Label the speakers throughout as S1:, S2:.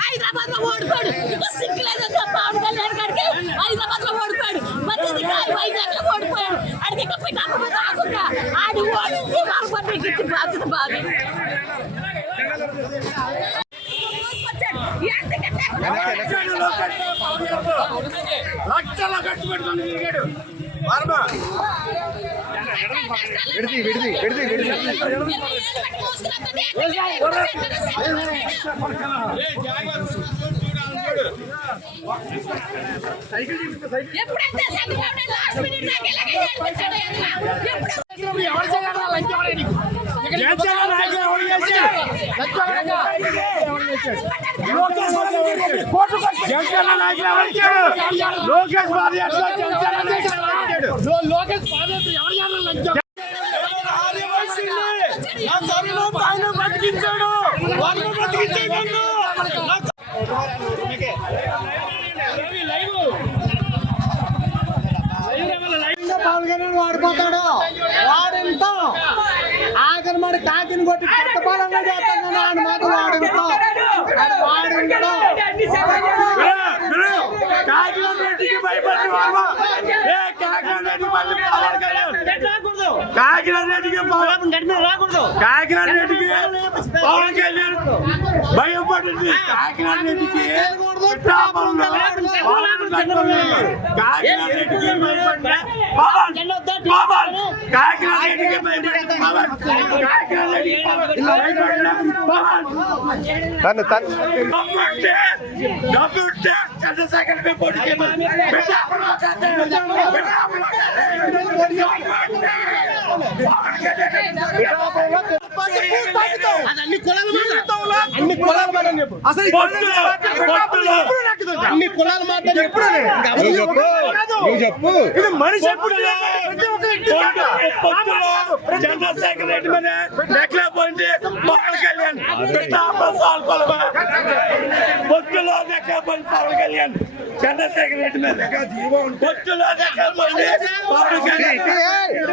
S1: హైదరాబాద్లో ఓడిపోడు ఇంకా పవన్ కళ్యాణ్ గారికి హైదరాబాద్లో ఓడిపోయాడు మధ్య వైజాగ్లో ఓడిపోయాడు అడిగి ఇంకా పిఠాపురం రాకుండా ఆడి ఓడించి వాళ్ళ పనికి ఇచ్చి బాధ్యత బాగా
S2: లక్షల కట్టుబడి తిరిగాడు వర్మ
S3: విడిది విడిది విడిది విడిది
S1: ఎప్పుడైతే చంద్రబాబు నాయుడు లాస్ట్ మినిట్ దాకా ఇలాగే ఏడిపించాడు ఎప్పుడు
S2: ఎవరు చేయగలరా లంచం వాడేది? జనసేన నాయకులు ఎవరు చేశారు? లంచం జనసేన నాయకులు ఎవరు లోకేష్ జనసేన నాయకులు ఎవరు లోకేష్ ఎవరు నా ఆయన బతికించాడు వాళ్ళు బతికించాడు
S4: వాడిపోతాడు వాడింతో ఆఖరి మరి కాకిని కొట్టి కొత్త పాలన చేస్తాను ఆయన మాత్రం వాడింతో వాడింతో
S2: గురు, గురు, కాకినాడ రెడ్డికి భయపడి కాకినాడ రెడ్డి మళ్ళీ. కాకినాడ రెడ్డికి పవన్ కాకినాడ రెడ్డికి పవన్ కళ్యాణ్ భయపడింది కాకినాడ రెడ్డికి పిఠాపురంలో పవన్ కళ్యాణ్. కాకినాడ రెడ్డికి భయపడిన పవన్ పవన్ కాకినాడ రెడ్డికి భయపడిన పవన్ కాకినాడ రెడ్డికి భయపడిన పవన్
S3: తను తను
S2: డబ్బుంటే డబ్బుంటే చంద్రశేఖర్ పై పోటీ చేయమని
S4: అన్ని కులాల మాట అన్ని కులాల మాట చెప్పు అసలు అన్ని కులాల మాట ఎప్పుడు
S3: చెప్పు
S4: ఇది మనిషి ఎప్పుడు
S2: చంద్రశేఖర్ రెడ్డి మీద నెక్కలేకపోయింది పవన్ కళ్యాణ్ పిఠాపురం సాల్కొలమా. పొత్తులో నెక్కలేకపోయింది పవన్ కళ్యాణ్ చంద్రశేఖర్ రెడ్డి మీద పొత్తులో నెక్కలేకపోయింది పోయింది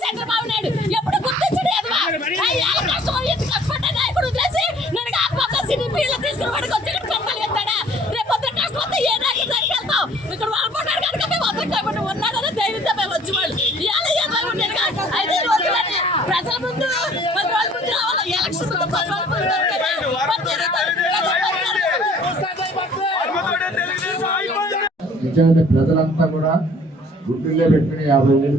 S4: చంద్రబాబు
S1: నాయుడు ఎప్పుడు గుర్తించడు కష్టపడి ఎంత కష్టపడ్డ నాయకుడు వదిలేసి నేను ఆత్మహత్య సిటీ పీళ్ళ తీసుకుని వాడికి వచ్చి ఇక్కడ పెంపలు ఎత్తాడా రేపు పొద్దున కష్టపడితే ఏ నాయకుడు దగ్గరికి వెళ్తాం ఇక్కడ వాళ్ళపడ్డాడు కనుక మేము అందరం కాబట్టి ఉన్నాడని ధైర్యంతో మేము వచ్చి వాళ్ళు. ఇవాళ ఉండేది ప్రజల ముందు
S5: నిజంగా ప్రజలంతా కూడా గుడ్డుల్లో పెట్టుకుని యాభై వేలు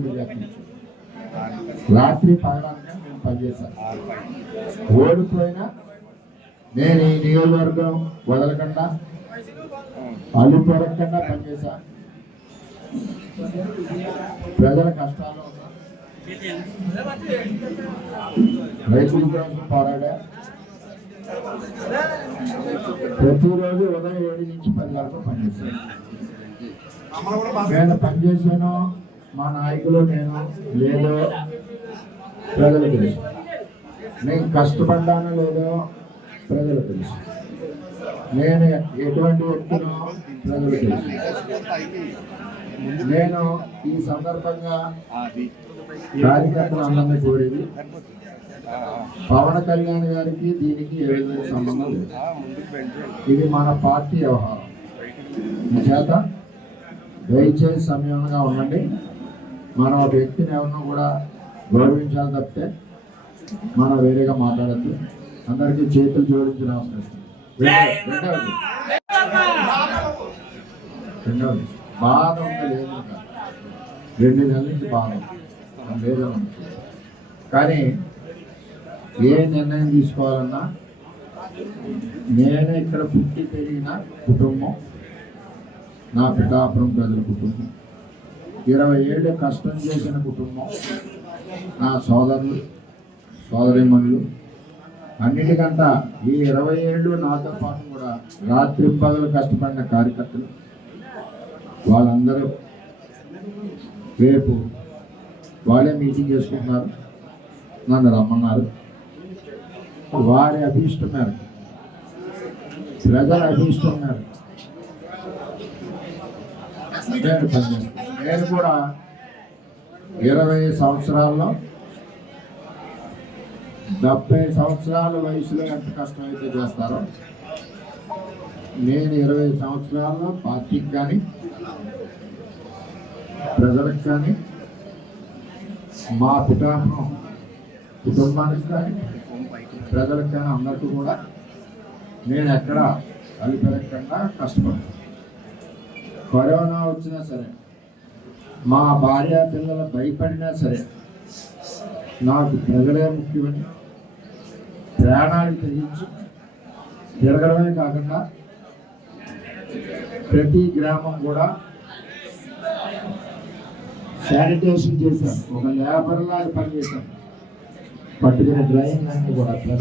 S5: రాత్రి పగలంతా నేను పనిచేశాను ఓడిపోయినా నేను ఈ నియోజకవర్గం వదలకుండా అల్లు పనిచేశా. ప్రజల కష్టాలు రైతుల కోసం పోరాడా. ప్రతిరోజు ఉదయం ఏడు నుంచి పది వరకు పనిచేశాను నేను పనిచేశాను మా నాయకులు నేను లేదో. ప్రజలు తెలుసు. నేను కష్టపడ్డానో లేదో ప్రజలు తెలుసు. నేను ఎటువంటి వ్యక్తినో ప్రజలు తెలుసు. నేను ఈ సందర్భంగా కార్యకర్తలు అందరినీ కోరేది పవన్ కళ్యాణ్ గారికి దీనికి ఏ విధంగా సంబంధం లేదు. ఇది మన పార్టీ వ్యవహారం. చేత దయచేసి సమయంగా ఉండండి. మనం ఒక వ్యక్తిని ఎవరినో కూడా గౌరవించాలి తప్పితే మనం వేరేగా మాట్లాడద్దు. అందరికీ చేతులు జోడించి నమస్కరిస్తాం. రెండవది. రెండవది. బాధ ఉంది లేదు రెండు నెలల నుంచి బాధ లేదు కానీ ఏ నిర్ణయం తీసుకోవాలన్నా నేను ఇక్కడ పుట్టి పెరిగిన కుటుంబం నా పిఠాపురం ప్రజల కుటుంబం. ఇరవై ఏళ్ళు కష్టం చేసిన కుటుంబం. నా సోదరులు సోదరిమణులు. అన్నిటికంట ఈ ఇరవై ఏళ్ళు నాతో పాటు కూడా రాత్రి పగలు కష్టపడిన కార్యకర్తలు. వాళ్ళందరూ రేపు వాళ్ళే మీటింగ్ చేసుకుంటున్నారు. నన్ను రమ్మన్నారు. వారి అభీష్టం మేరకు ప్రజల అభీష్టం మేరకు నేను నేను కూడా ఇరవై సంవత్సరాల్లో డెబ్బై సంవత్సరాల వయసులో ఎంత కష్టమైతే చేస్తారో నేను ఇరవై సంవత్సరాల్లో పార్టీకి కానీ ప్రజలకు కానీ మా కుటుంబం కుటుంబానికి కానీ ప్రజలకు కానీ అందరికీ కూడా నేను ఎక్కడ అలిపెరగకుండా కష్టపడతాను. కరోనా వచ్చినా సరే మా భార్య పిల్లలు భయపడినా సరే నాకు ప్రజలే ముఖ్యమని ప్రాణాలు తెగించి తిరగడమే కాకుండా ప్రతి గ్రామం కూడా శానిటేషన్ చేశాను ఒక లేబర్ లాగా పనిచేశాను పట్టుకునే డ్రైవింగ్ అన్ని కూడా